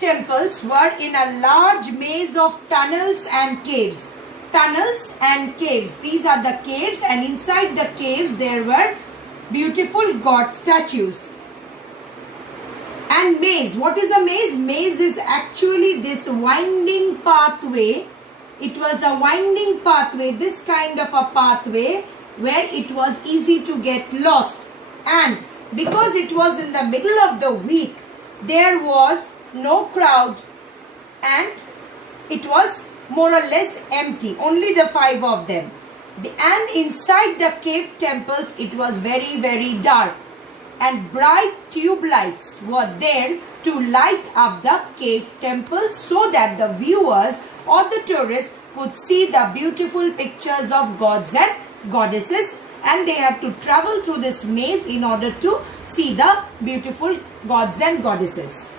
temples were in a large maze of tunnels and caves. Tunnels and caves. These are the caves, and inside the caves there were beautiful god statues. And maze. What is a maze? Maze is actually this winding pathway. It was a winding pathway, this kind of a pathway where it was easy to get lost. And because it was in the middle of the week, there was no crowd and it was more or less empty. Only the 5 of them. And inside the cave temples, it was very, very dark. And bright tube lights were there to light up the cave temples so that the viewers or the tourists could see the beautiful pictures of gods and goddesses, and they had to travel through this maze in order to see the beautiful gods and goddesses.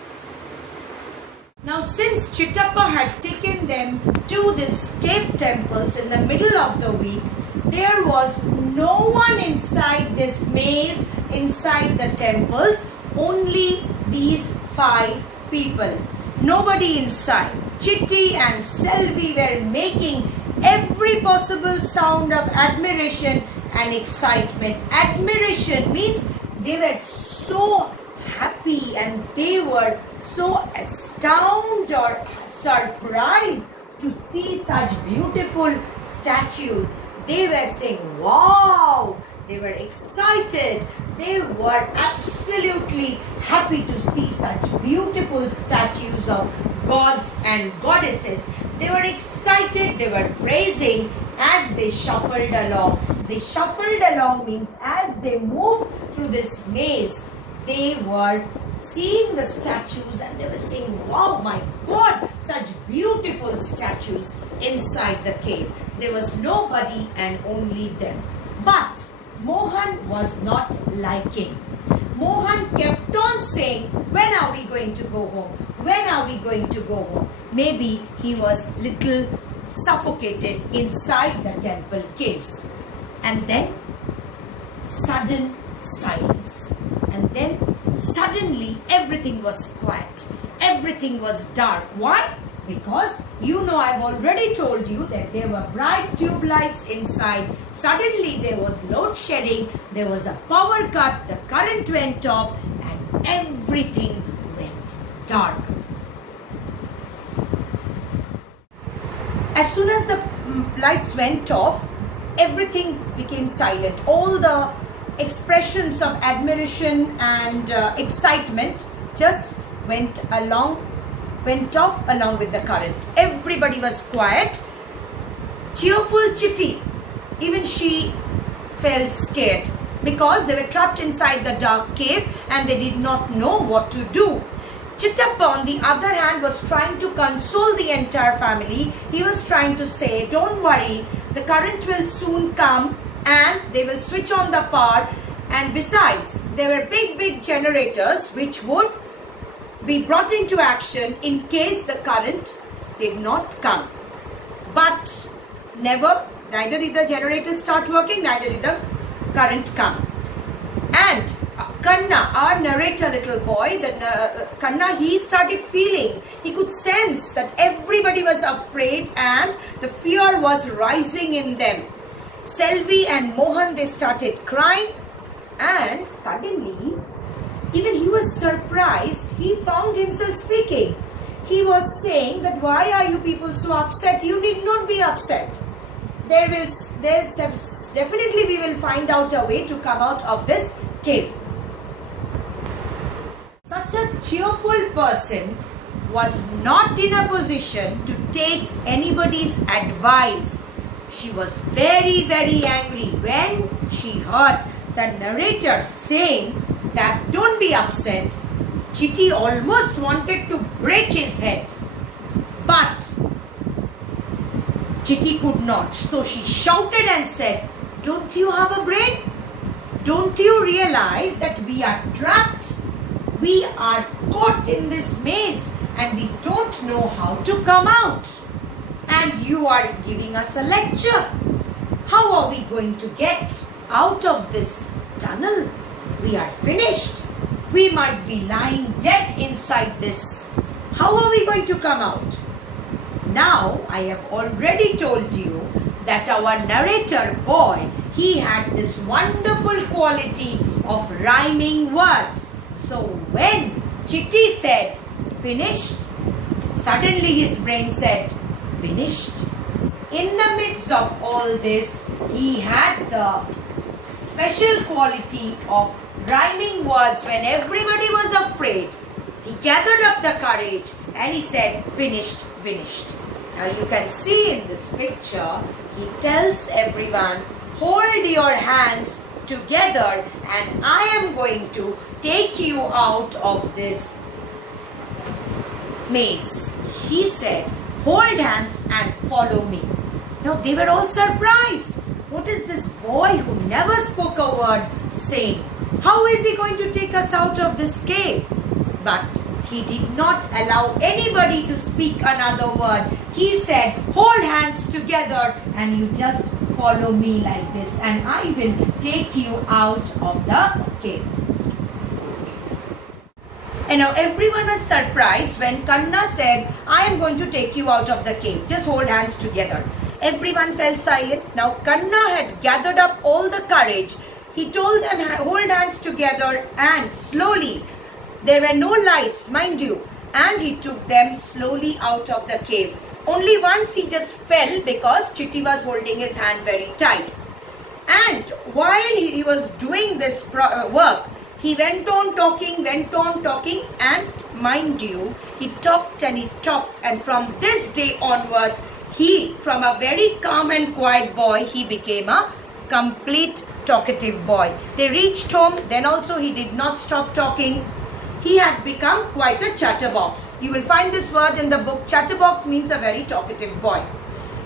Now, since Chittappa had taken them to this cave temples in the middle of the week, there was no one inside this maze, inside the temples, only these 5 people. Nobody inside. Chitti and Selvi were making every possible sound of admiration and excitement. Admiration means they were so happy and they were so astounded or surprised to see such beautiful statues. They were saying, wow! They were excited. They were absolutely happy to see such beautiful statues of gods and goddesses. They were excited. They were praising as they shuffled along. They shuffled along means as they moved through this maze, they were seeing the statues and they were saying, wow, my God, such beautiful statues inside the cave. There was nobody and only them. But Mohan was not liking. Mohan kept on saying, when are we going to go home? When are we going to go home? Maybe he was little suffocated inside the temple caves. And then sudden silence. And then suddenly everything was quiet. Everything was dark. Why? Because I've already told you that there were bright tube lights inside. Suddenly there was load shedding, there was a power cut, the current went off and everything went dark. As soon as the lights went off, everything became silent. All the expressions of admiration and excitement just went off along with the current. Everybody was quiet. Cheerful Chitti, even she felt scared because they were trapped inside the dark cave and they did not know what to do. Chittappa, on the other hand, was trying to console the entire family. He was trying to say, don't worry, the current will soon come and they will switch on the power. And besides, there were big generators which would be brought into action in case the current did not come. But neither did the generators start working, neither did the current come. And Kanna, our narrator little boy, Kanna, he started feeling, he could sense that everybody was afraid and the fear was rising in them. Selvi and Mohan, they started crying, and suddenly, even he was surprised, he found himself speaking. He was saying that, why are you people so upset? You need not be upset. Definitely we will find out a way to come out of this cave. Such a cheerful person was not in a position to take anybody's advice. She was very angry when she heard the narrator saying that don't be upset. Chitti almost wanted to break his head, but Chitti could not. So she shouted and said, don't you have a brain? Don't you realize that we are trapped? We are caught in this maze and we don't know how to come out. And you are giving us a lecture. How are we going to get out of this tunnel? We are finished. We might be lying dead inside this How are we going to come out? Now, I have already told you that our narrator boy, he had this wonderful quality of rhyming words. So when Chitty said, finished, suddenly his brain said, finished. In the midst of all this, he had the special quality of rhyming words when everybody was afraid. He gathered up the courage and he said, finished, finished. Now you can see in this picture, he tells everyone, hold your hands together and I am going to take you out of this maze. He said, hold hands and follow me. Now they were all surprised. What is this boy who never spoke a word saying? How is he going to take us out of this cave? But he did not allow anybody to speak another word. He said, hold hands together and you just follow me like this and I will take you out of the cave. And now everyone was surprised when Kanna said, I am going to take you out of the cave. Just hold hands together. Everyone fell silent. Now Kanna had gathered up all the courage. He told them, hold hands together and slowly, there were no lights, mind you, and he took them slowly out of the cave. Only once he just fell because Chitty was holding his hand very tight. And while he was doing this work, he went on talking, and mind you, he talked, and from this day onwards, he, from a very calm and quiet boy, he became a complete talkative boy. They reached home, then also he did not stop talking. He had become quite a chatterbox. You will find this word in the book. Chatterbox means a very talkative boy.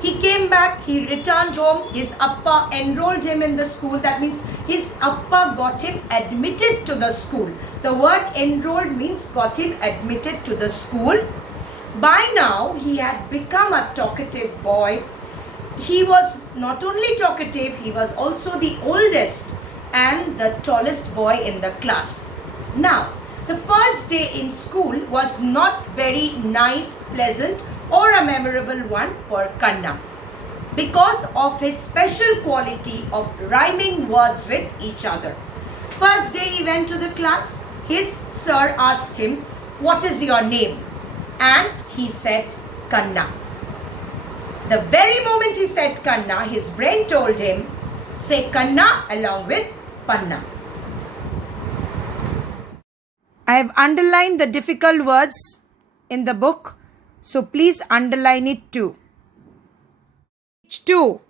He came back, he returned home, his appa enrolled him in the school. That means his appa got him admitted to the school. The word enrolled means got him admitted to the school. By now, he had become a talkative boy. He was not only talkative, he was also the oldest and the tallest boy in the class. Now, the first day in school was not very nice, pleasant or a memorable one for Kanna because of his special quality of rhyming words with each other. First day he went to the class, his sir asked him, what is your name? And he said, Kanna. The very moment he said Kanna, his brain told him, say Kanna along with Panna. I have underlined the difficult words in the book, so please underline it too. Page 2.